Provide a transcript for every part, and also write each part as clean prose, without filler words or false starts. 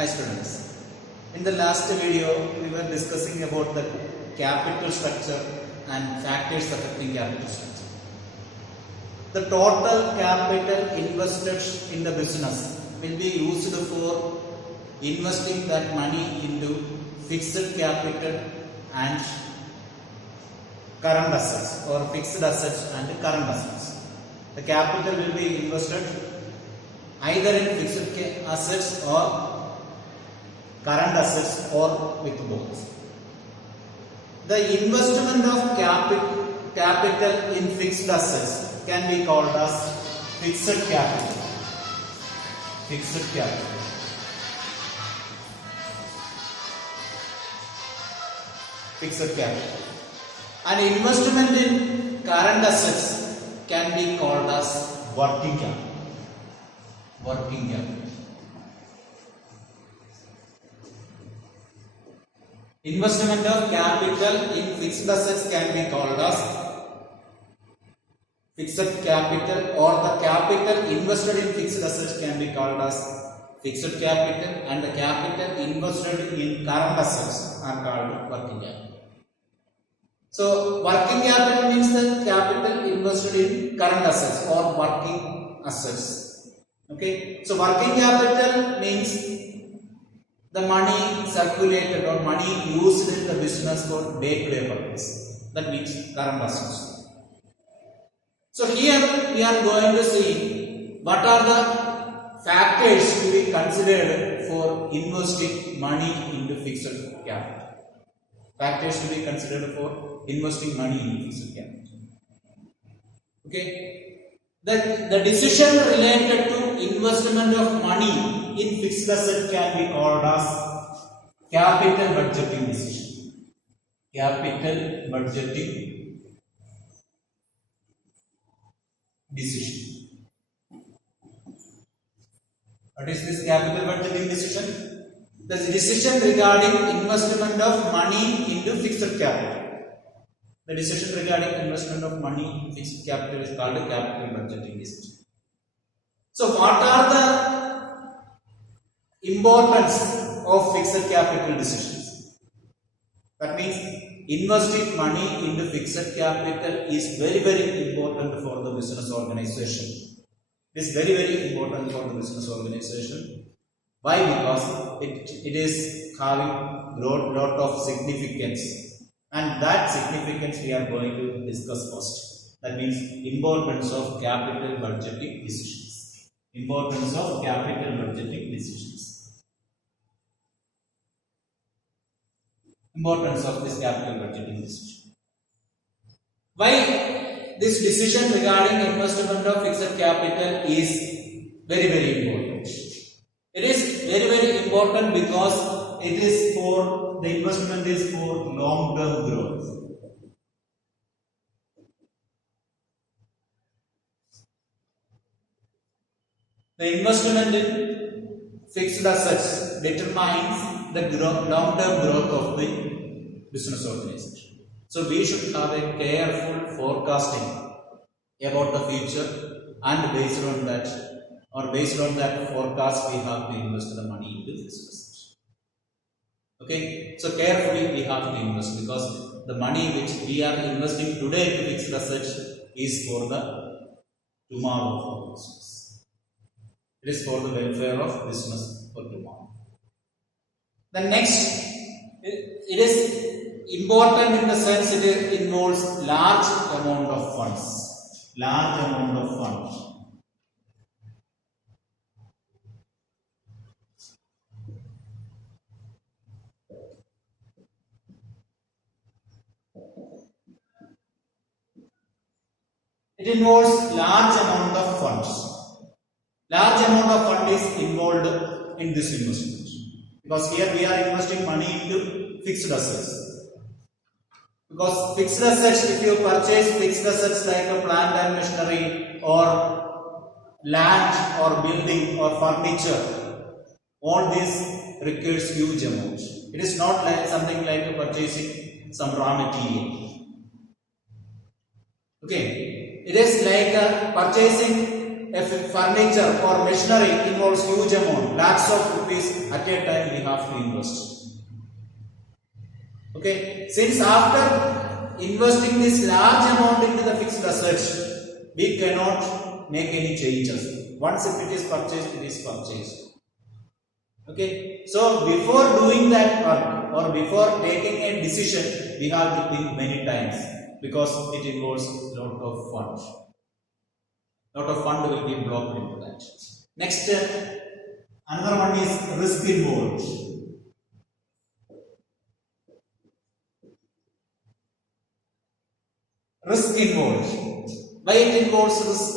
Hi students, in the last video we were discussing about the capital structure and factors affecting capital structure. The total capital invested in the business will be used for investing that money into fixed capital and current assets, or fixed assets and current assets. The capital will be invested either in fixed assets or current assets or with both. The investment of capital in fixed assets can be called as fixed capital. Fixed capital. Fixed capital. And investment in current assets can be called as working capital. Working capital. Investment of capital in fixed assets can be called as fixed capital, or the capital invested in fixed assets can be called as fixed capital, and the capital invested in current assets are called working capital. So working capital means the capital invested in current assets or working assets. Okay, so working capital means the money circulated or money used in the business for day-to-day purpose. That means current assets. So here we are going to see what are the factors to be considered for investing money into fixed capital. Factors to be considered for investing money into fixed capital. Okay. The decision related to investment of money in fixed asset can be called as capital budgeting decision. Capital budgeting decision. What is this capital budgeting decision? The decision regarding investment of money into fixed capital. The decision regarding investment of money in fixed capital is called a capital budgeting decision. So what are the importance of fixed capital decisions? That means investing money into fixed capital is very important for the business organization. It is very important for the business organization. Why? Because it is having lot of significance, and that significance we are going to discuss first. That means importance of capital budgeting decisions. Importance of capital budgeting decisions. Importance of this capital budgeting decision. Why this decision regarding investment of fixed capital is very important? It is very important because it is for, the investment is for long-term growth. The investment in fixed assets determines the long-term growth of the business organization. So we should have a careful forecasting about the future, and based on that forecast we have to invest the money into fixed assets. Okay, so carefully we have to invest, because the money which we are investing today into fixed assets is for the tomorrow of the business. It is for the welfare of business for tomorrow. The next, it is important in the sense it involves large amount of funds. Large amount of funds. It involves large amount of funds. Large amount of fund is involved in this investment, because here we are investing money into fixed assets. Because fixed assets, if you purchase fixed assets like a plant and machinery or land or building or furniture, all this requires huge amounts. It is not like something like purchasing some raw material. Okay. It is like purchasing a furniture or machinery involves huge amount, lakhs of rupees at a time we have to invest. Okay, since after investing this large amount into the fixed assets, we cannot make any changes. Once if it is purchased, it is purchased. Okay, so before doing that or before taking a decision, we have to think many times because it involves a lot of funds. Lot of fund will be blocked into that. Next, another one is risk involved. Risk involved. Why it involves risk?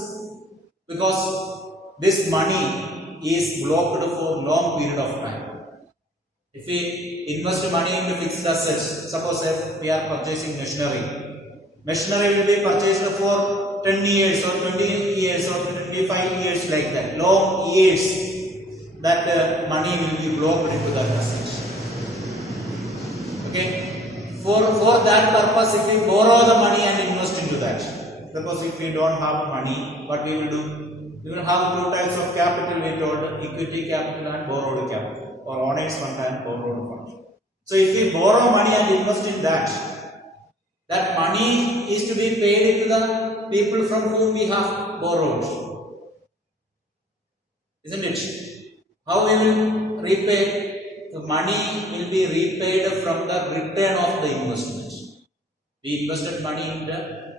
Because this money is blocked for long period of time. If we invest money into fixed assets, suppose if we are purchasing machinery will be purchased for 10 years or 20 years or 25 years like that. Long years that money will be blocked into that asset. Okay. For that purpose, if we borrow the money and invest into that, suppose if we don't have money, what we will do? We will have two types of capital. We told equity capital and borrowed capital, or owners fund and borrowed fund. So if we borrow money and invest in that, that money is to be paid to the people from whom we have borrowed, isn't it? How we will repay? The money will be repaid from the return of the investment. We invested money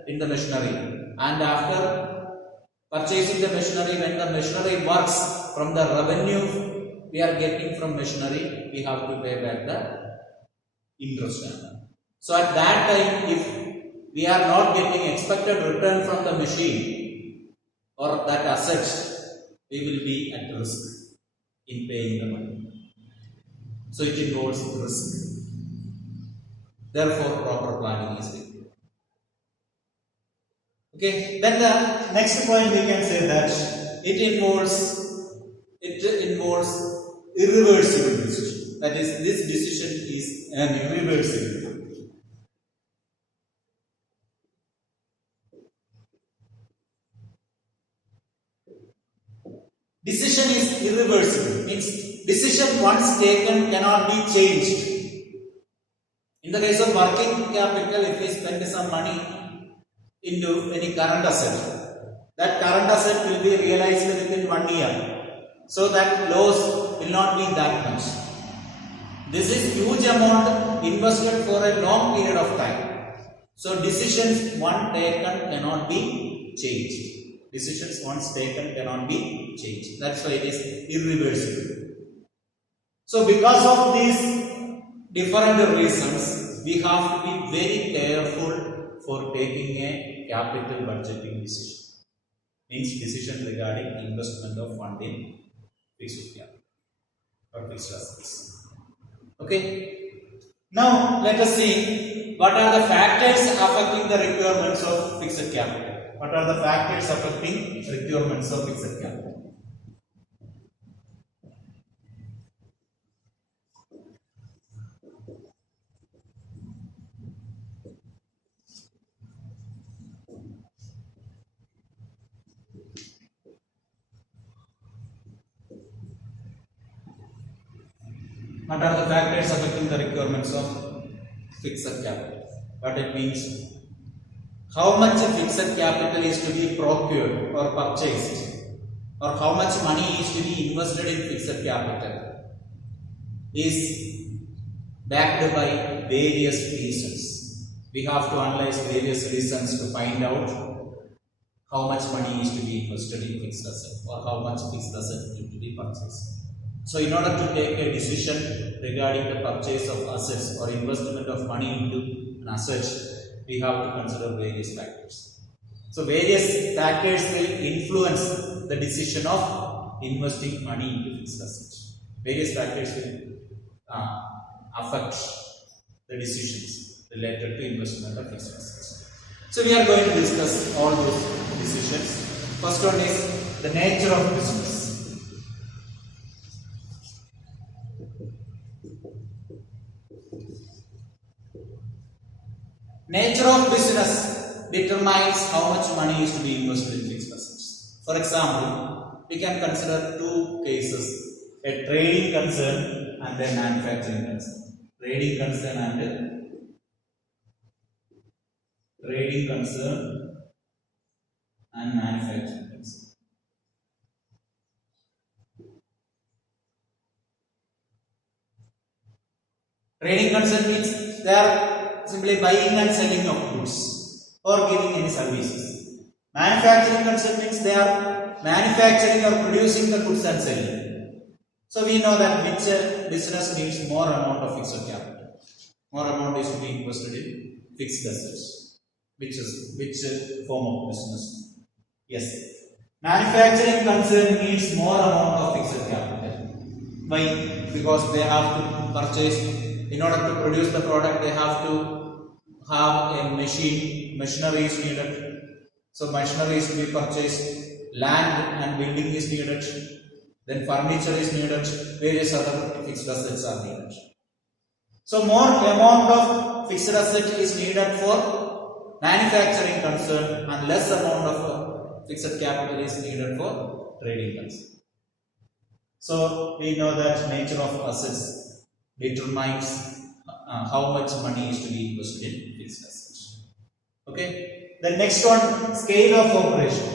in the machinery, and after purchasing the machinery, when the machinery works, from the revenue we are getting from machinery, we have to pay back the interest. So at that time, if we are not getting expected return from the machine or that asset, we will be at risk in paying the money. So it involves risk. Therefore, proper planning is required. Okay. Then the next point we can say that it involves irreversible decision. That is, this decision is an irreversible. Decision is irreversible, means decision once taken cannot be changed. In the case of working capital, if we spend some money into any current asset, that current asset will be realized within 1 year. So that loss will not be that much. This is huge amount invested for a long period of time. So decisions once taken cannot be changed. Decisions once taken cannot be changed. That's why it is irreversible. So because of these different reasons, we have to be very careful for taking a capital budgeting decision. Means decision regarding investment of fund in fixed capital or fixed assets. Okay. Now let us see what are the factors affecting the requirements of fixed capital. What are the factors affecting requirements of fixed capital? What are the factors affecting the requirements of fixed capital? What it means? How much fixed capital is to be procured or purchased, or how much money is to be invested in fixed capital is backed by various reasons. We have to analyze various reasons to find out how much money is to be invested in fixed asset or how much fixed asset need to be purchased. So in order to take a decision regarding the purchase of assets or investment of money into an asset, we have to consider various factors. So various factors will influence the decision of investing money into fixed assets. Various factors will affect the decisions related to investment of fixed assets. So we are going to discuss all those decisions. First one is the nature of business. Nature of business determines how much money is to be invested in fixed assets. For example, we can consider two cases, a trading concern and a manufacturing concern. Trading concern and manufacturing concern. Trading concern means they are simply buying and selling of goods or giving any services. Manufacturing concern means they are manufacturing or producing the goods and selling. So we know that which business needs more amount of fixed capital. More amount is to be invested in fixed assets. Which form of business? Yes. Manufacturing concern needs more amount of fixed capital. Why? Because they have to purchase. In order to produce the product, they have to have a machinery is needed. So machinery is to be purchased, land and building is needed, then furniture is needed, various other fixed assets are needed. So more amount of fixed asset is needed for manufacturing concern and less amount of fixed capital is needed for trading concern. So we know that nature of assets determines how much money is to be invested in fixed assets. Okay. The next one, scale of operation.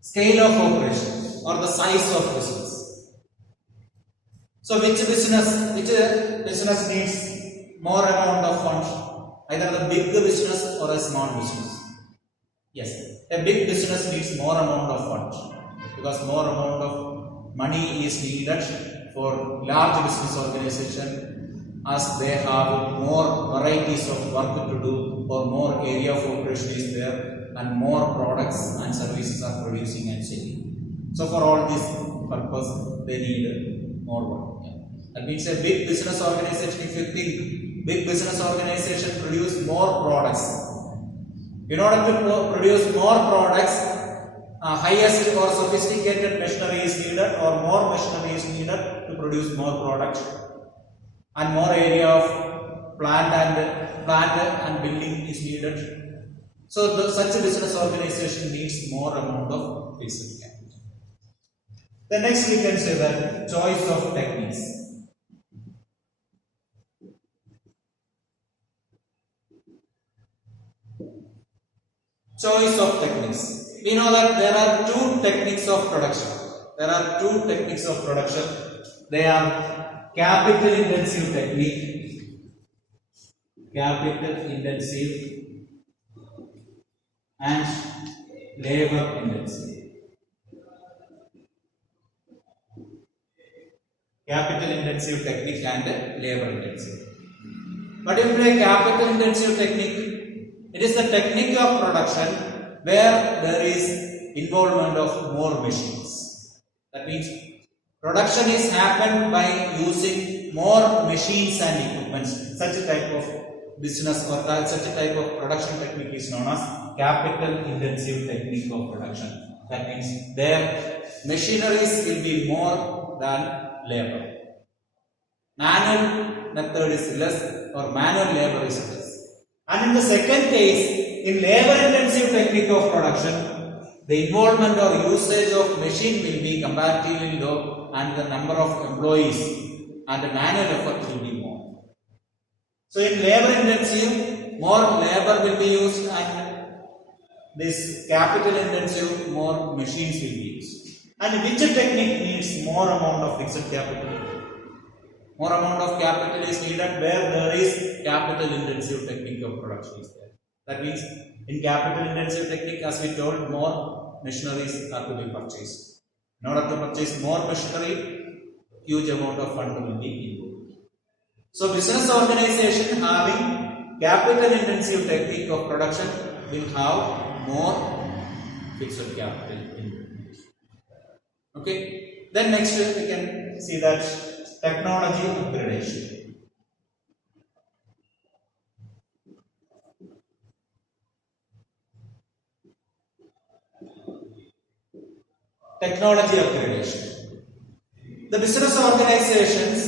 Scale of operation or the size of business. So which business needs more amount of funds? Either the big business or a small business. Yes, a big business needs more amount of funds because more amount of money is needed for large business organization as they have more varieties of work to do or more area of operation is there and more products and services are producing and selling. So for all this purpose they need more work. That means a big business organization, if you think big business organization produce more products. In order to produce more products, highest or sophisticated machinery is needed or more machinery is needed to produce more products and more area of plant and building is needed. So such a business organization needs more amount of fixed capital. The next we can say that choice of techniques. Choice of techniques. We know that there are two techniques of production. They are capital intensive technique, and labor intensive. Capital intensive technique and labor intensive. What is a capital intensive technique? It is the technique of production where there is involvement of more machines. That means production is happened by using more machines and equipments. Such a type of business or such a type of production technique is known as capital intensive technique of production. That means their machineries will be more than labor. Manual method is less or manual labor is less. And in the second case, in labor intensive technique of production, the involvement or usage of machine will be comparatively low and the number of employees and the manual effort will be more. So in labor intensive, more labor will be used and this capital intensive, more machines will be used. And which technique needs more amount of fixed capital? More amount of capital is needed where there is capital intensive technique of production is there. That means in capital intensive technique, as we told, more machineries are to be purchased. In order to purchase more machinery, huge amount of fund will be involved. So business organization having capital intensive technique of production will have more fixed capital involved. Okay. Then next we can see that technology upgradation. Technology upgradation. The business organizations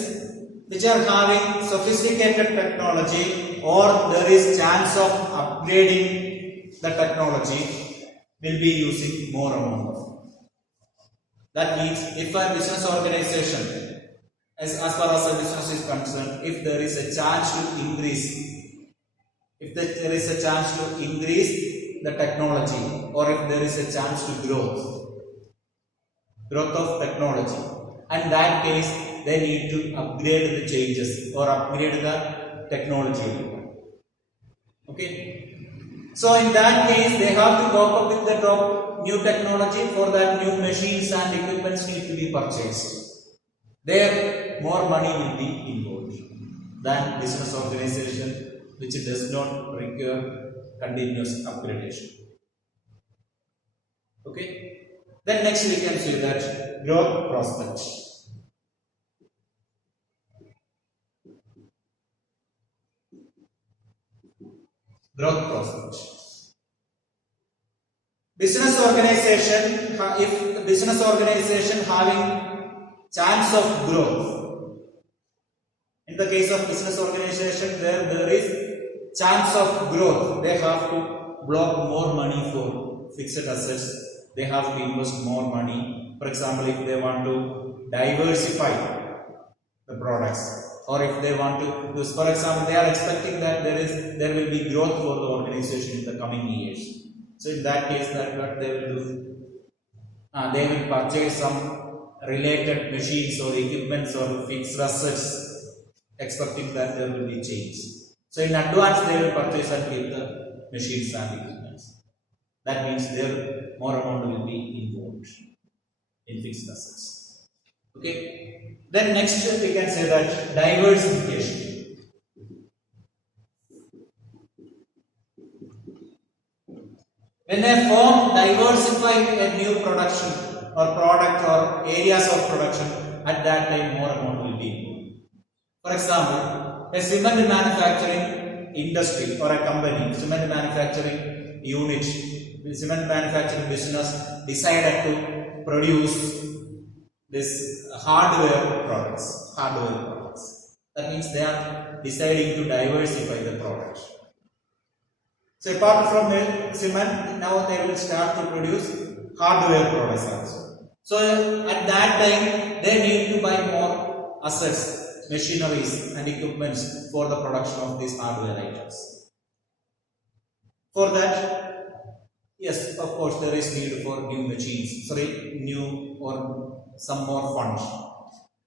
which are having sophisticated technology or there is chance of upgrading the technology will be using more amount of. That means if a business organization, as far as a business is concerned, if there is a chance to increase, there is a chance to increase the technology or if there is a chance to growth of technology, and that case they need to upgrade the changes or upgrade the technology. Okay, so in that case they have to cope up with the new technology. For that, new machines and equipments need to be purchased. There more money will be involved than business organization which does not require continuous upgradation. Okay, then next we can see that growth prospects. Growth prospects. Business organization, if the business organization having chance of growth, in the case of business organization where there is chance of growth, they have to block more money for fixed assets, they have to invest more money. For example, if they want to diversify the products, or if they want to use, for example, they are expecting that there will be growth for the organization in the coming years. So in that case, that what they will do, they will purchase some related machines or equipments or fixed assets, expecting that there will be change. So in advance, they will purchase and get the machines and equipments. That means their more amount will be involved in fixed assets. Okay. Then next we can say that diversification. When a firm diversifies a new production or product or areas of production, at that time more amount will be involved. For example, a cement manufacturing industry or a company, cement manufacturing unit, cement manufacturing business decided to produce this hardware products. That means they are deciding to diversify the product. So apart from cement, now they will start to produce hardware products also. So at that time, they need to buy more assets, machineries and equipments for the production of these hardware items. For that, yes, of course, there is need for new machines, new or some more funds.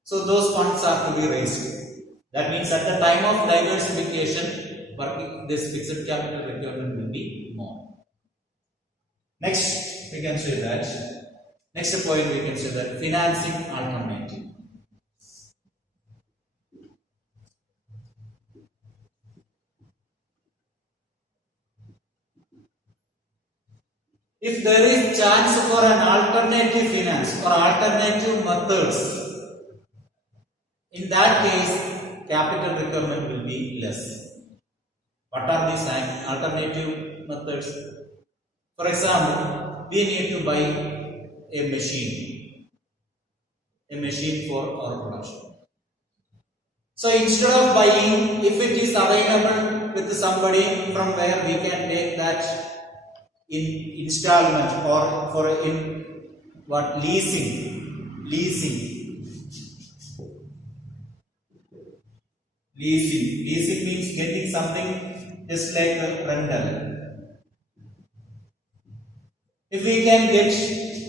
So those funds are to be raised. That means at the time of diversification, this fixed capital requirement will be more. Next, we can say that. Next point we can say that financing alternative. If there is chance for an alternative finance or alternative methods, in that case, capital requirement will be less. What are these alternative methods? For example, we need to buy a machine for our production. So instead of buying, if it is available with somebody from where we can take that in installment or for in what leasing means getting something just like a rental. If we can get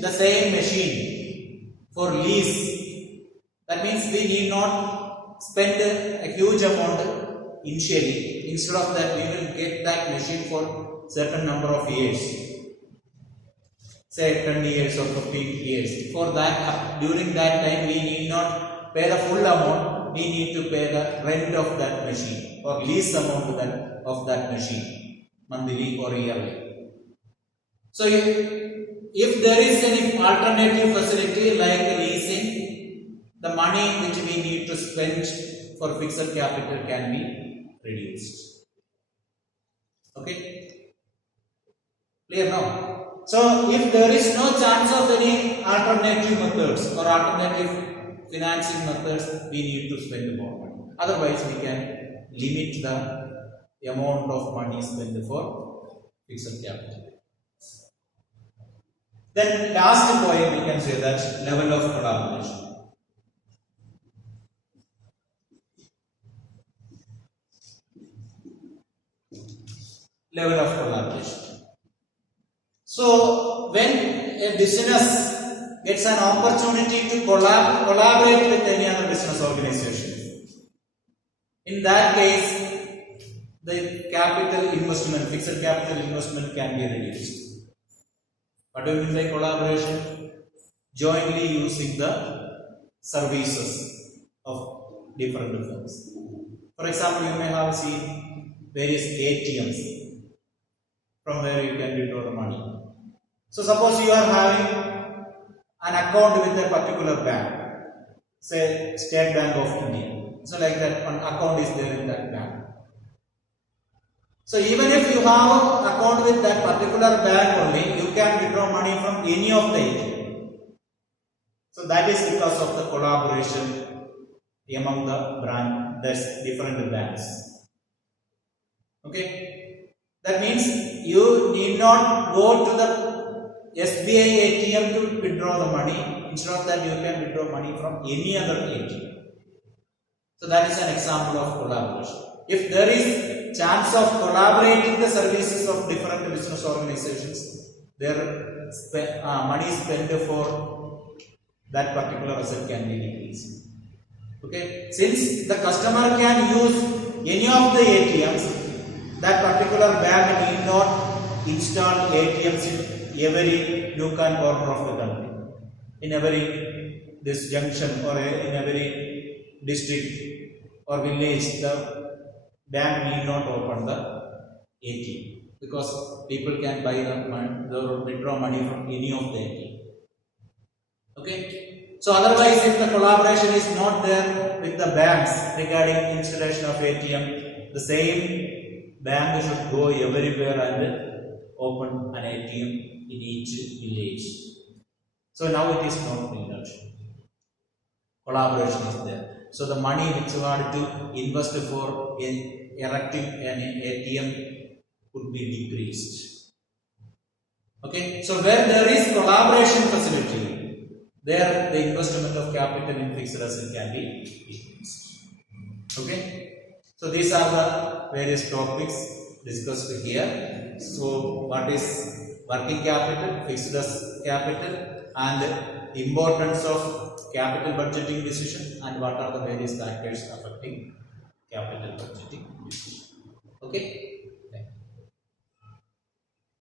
the same machine for lease, that means we need not spend a huge amount initially. Instead of that, we will get that machine for certain number of years, say 20 years or 15 years. For that, during that time, we need not pay the full amount. We need to pay the rent of that machine or lease amount of that machine, monthly or yearly. So if there is any alternative facility like leasing, the money which we need to spend for fixed capital can be reduced. Okay, clear now? So if there is no chance of any alternative methods or alternative financing methods, we need to spend more money. Otherwise, we can limit the amount of money spent for fixed capital. Then last point we can say that level of collaboration. Level of collaboration. So when a business gets an opportunity to collaborate with any other business organization, in that case the capital investment, fixed capital investment can be reduced. What do you mean by collaboration? Jointly using the services of different firms. For example, you may have seen various ATMs from where you can withdraw the money. So suppose you are having an account with a particular bank, say State Bank of India. So like that, an account is there in that bank. So even if you have an account with that particular bank only, you can withdraw money from any of the ATM. So that is because of the collaboration among the different banks. Okay, that means you need not go to the SBI ATM to withdraw the money. Instead of that, you can withdraw money from any other ATM. So that is an example of collaboration. If there is chance of collaborating the services of different business organizations, their money spent for that particular asset can be decreased. Okay, since the customer can use any of the ATMs, that particular bank need not install ATMs in every nook and corner of the country, in every disjunction or in every district or village. The bank need not open the ATM because people can buy the money, or withdraw money from any of the ATM. Okay, so otherwise, if the collaboration is not there with the banks regarding installation of ATM, the same bank should go everywhere and open an ATM in each village. So now it is not needed. Collaboration is there. So the money which you had to invest for erecting an ATM could be decreased. Okay, so where there is collaboration facility, there the investment of capital in fixed asset can be increased. Okay, so these are the various topics discussed here. So what is working capital, fixed capital, and the importance of capital budgeting decision, and what are the various factors affecting capital budgeting decision. Okay.